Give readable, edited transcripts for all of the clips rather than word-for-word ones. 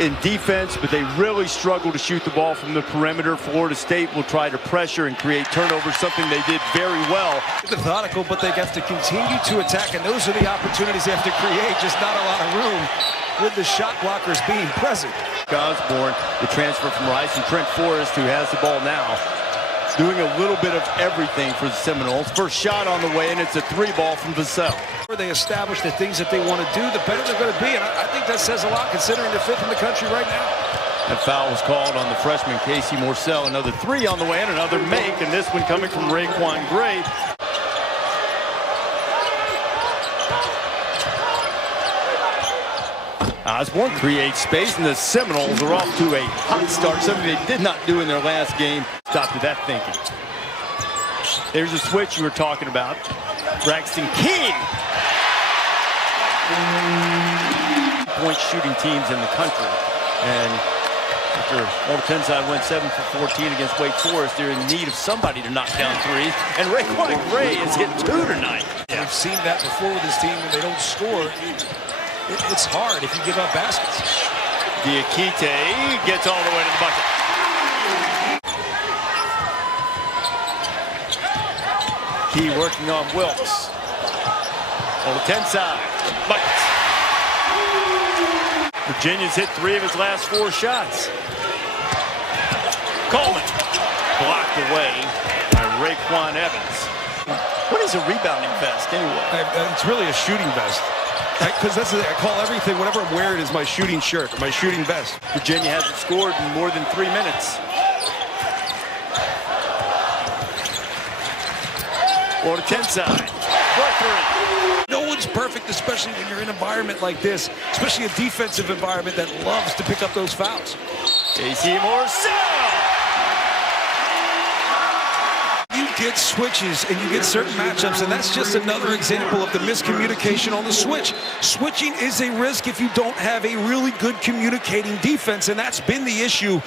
in defense, but they really struggle to shoot the ball from the perimeter. Florida State will try to pressure and create turnovers, something they did very well. Methodical, but they have to continue to attack, and those are the opportunities they have to create, just not a lot of room with the shot blockers being present. Osborne, the transfer from Rice, and Trent Forrest, who has the ball now, doing a little bit of everything for the Seminoles. First shot on the way, and it's a 3-ball from Vassell. They establish the things that they want to do, the better they're going to be, and I think that says a lot considering they're 5th in the country right now. That foul was called on the freshman Casey Morsell. Another 3 on the way, and another make, and this one coming from Raekwon Gray. Osborne creates space, and the Seminoles are off to a hot start, something they did not do in their last game. Stop to that thinking. There's a switch you were talking about. Braxton King. Point shooting teams in the country. And after Condensed went 7 for 14 against Wake Forest, they're in need of somebody to knock down threes. And Raekwon Gray has hit 2 tonight. Yeah, we've seen that before with this team when they don't score. It's hard if you give up baskets. Diakite gets all the way to the bucket. Key working on Wilkes. On the 10 side. Buckets. Virginia's hit 3 of his last 4 shots. Coleman. Blocked away by Raekwon Evans. What is a rebounding vest anyway? It's really a shooting vest. Because I call everything, whatever I'm wearing is my shooting shirt, my shooting vest. Virginia hasn't scored in more than 3 minutes. Or the 10 side. No one's perfect, especially when you're in an environment like this, especially a defensive environment that loves to pick up those fouls. Casey Morsell. You get switches and you get certain matchups, and that's just another example of the miscommunication on the switch. Switching is a risk if you don't have a really good communicating defense, and that's been the issue.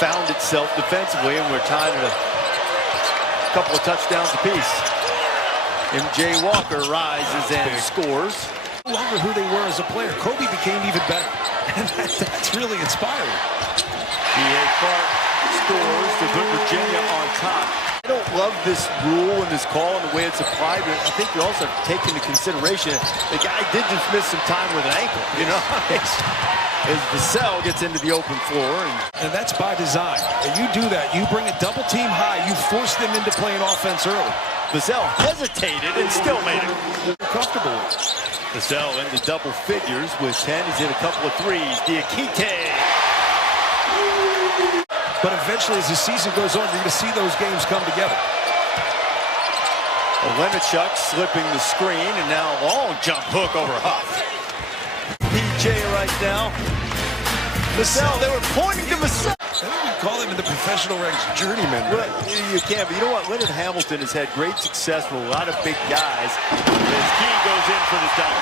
Found itself defensively, and we're tied at a couple of touchdowns apiece. MJ Walker rises and scores. No longer who they were as a player. Kobe became even better, and that's really inspiring. Kihei Clark scores to put Virginia on top. I don't love this rule and this call and the way it's applied, but I think you also have to take into consideration the guy did just miss some time with an ankle, you know? As Vassell gets into the open floor. And that's by design. And you do that. You bring a double team high. You force them into playing offense early. Vassell hesitated and still made it. Comfortable with. Vassell into double figures with 10. He's hit a couple of threes. Diakite. But eventually, as the season goes on, you're going to see those games come together. Lenachuk slipping the screen, and now a long jump hook over Huff. PJ right now. Vassell, they were pointing to Vassell. I think we call him in the professional ranks journeyman. Right? You can, but you know what? Leonard Hamilton has had great success with a lot of big guys. As Key goes in for the dunk.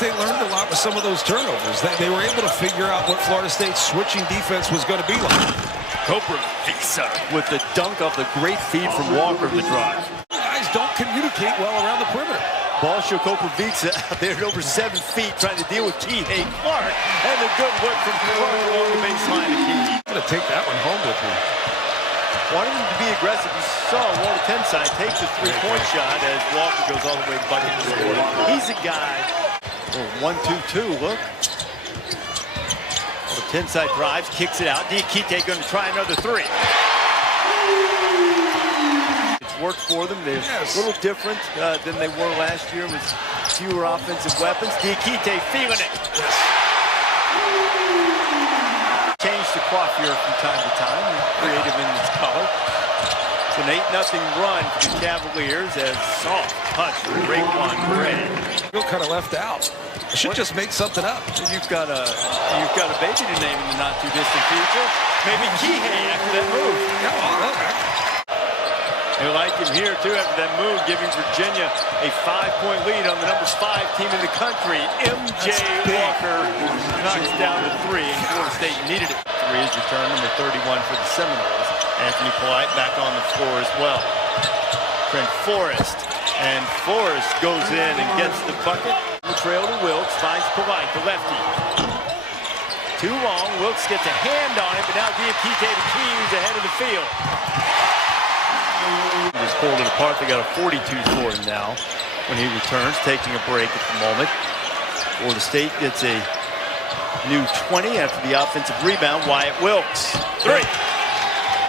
They learned a lot with some of those turnovers. They were able to figure out what Florida State's switching defense was going to be like. Visa with the dunk off the great feed from Walker in the drive. Guys don't communicate well around the perimeter. Ball show Visa out there at over 7 feet trying to deal with Kihei Clark. And the good work from Clark along the baseline of Key. I'm going to take that one home with me. Wanting him to be aggressive. You saw Walter Tenside take the 3-point shot as Walker goes all the way to bucket to score. He's a guy. 1-2-2, look. Walter Tenside drives, kicks it out. Diakite going to try another 3. Worked for them. They're a little different than they were last year with fewer offensive weapons. Diakite feeling it. Change the coiffure from time to time. Creative in its color. It's an 8-0 run for the Cavaliers as soft touch from Raekwon Gray. Feel kind of left out. I should just make something up. You've got a baby to name in the not too distant future. Maybe Kihei after that move. Yeah, okay. They like him here, too, after that move, giving Virginia a 5-point lead on the number 5 team in the country. MJ Walker knocks down to 3, and Florida State needed it. 3 is return, number 31 for the Seminoles. Anthony Polite back on the floor as well. Trent Forrest, and Forrest goes in and gets the bucket. The trail to Wilkes, finds Polite, the lefty. too long. Wilkes gets a hand on it, but now Diakite the key who's ahead of the field. Just pulled it apart. They got a 42 for him now when he returns, taking a break at the moment. Florida State gets a new 20 after the offensive rebound. Wyatt Wilkes. 3.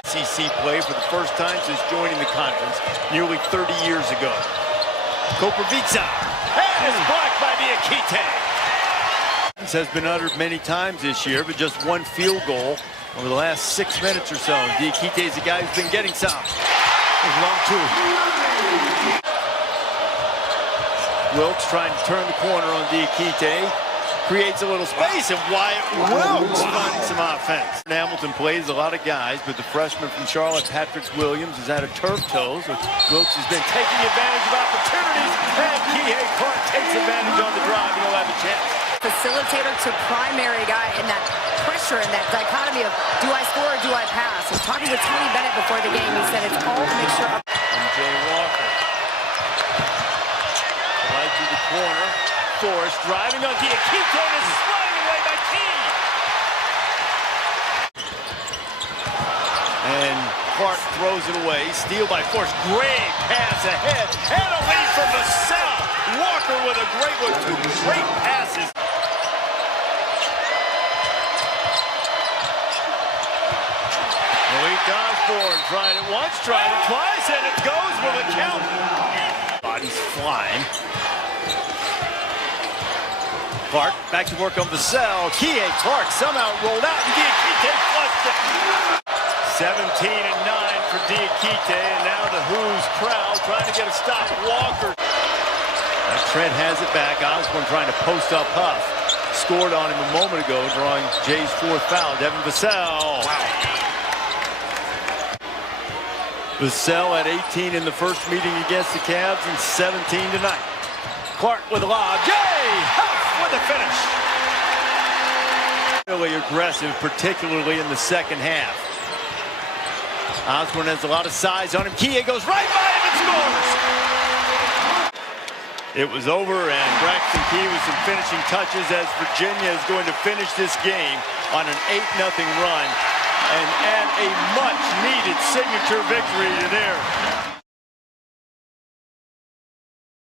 ACC play for the first time since joining the conference nearly 30 years ago. Koprivica. And it's blocked by Diakite. This has been uttered many times this year, but just one field goal over the last 6 minutes or so. Diakite is a guy who's been getting some. There's long 2. Wilkes trying to turn the corner on Diakite. Creates a little space, and Wyatt Wilkes finding some offense. Hamilton plays a lot of guys, but the freshman from Charlotte, Patrick Williams, has had a turf toe, so Wilkes has been taking advantage of opportunities, and Kihei Clark takes advantage on the drive, and he'll have a chance. Facilitator to primary guy in that pressure, in that dichotomy of do I score or do I pass? And talking with Tony Bennett before the game, he said it's all a mixture of... MJ Walker. Right through the corner. Forrest driving on Diakite and is sliding away by Key. And Clark throws it away. Steal by Forrest. Great pass ahead. And a lead from Vassell. Walker with a great one. 2 great passes. Malik Osborne tried it once, tried it twice, and it goes with a count. Body's flying. Clark back to work on Vassell. Kihei Clark somehow rolled out, and Diakite flushed it. 17-9 for Diakite, and now the Who's crowd trying to get a stop. Walker. Trent has it back. Osborne trying to post up Huff. Scored on him a moment ago, drawing Jay's 4th foul. Devin Vassell. Wow. Vassell at 18 in the first meeting against the Cavs, and 17 tonight. Clark with a lob. Jay Huff with the finish. Really aggressive, particularly in the second half. Osborne has a lot of size on him. Kihei goes right by him and scores. It was over, and Braxton Key with some finishing touches as Virginia is going to finish this game on an 8-0 run and add a much-needed signature victory to theirs.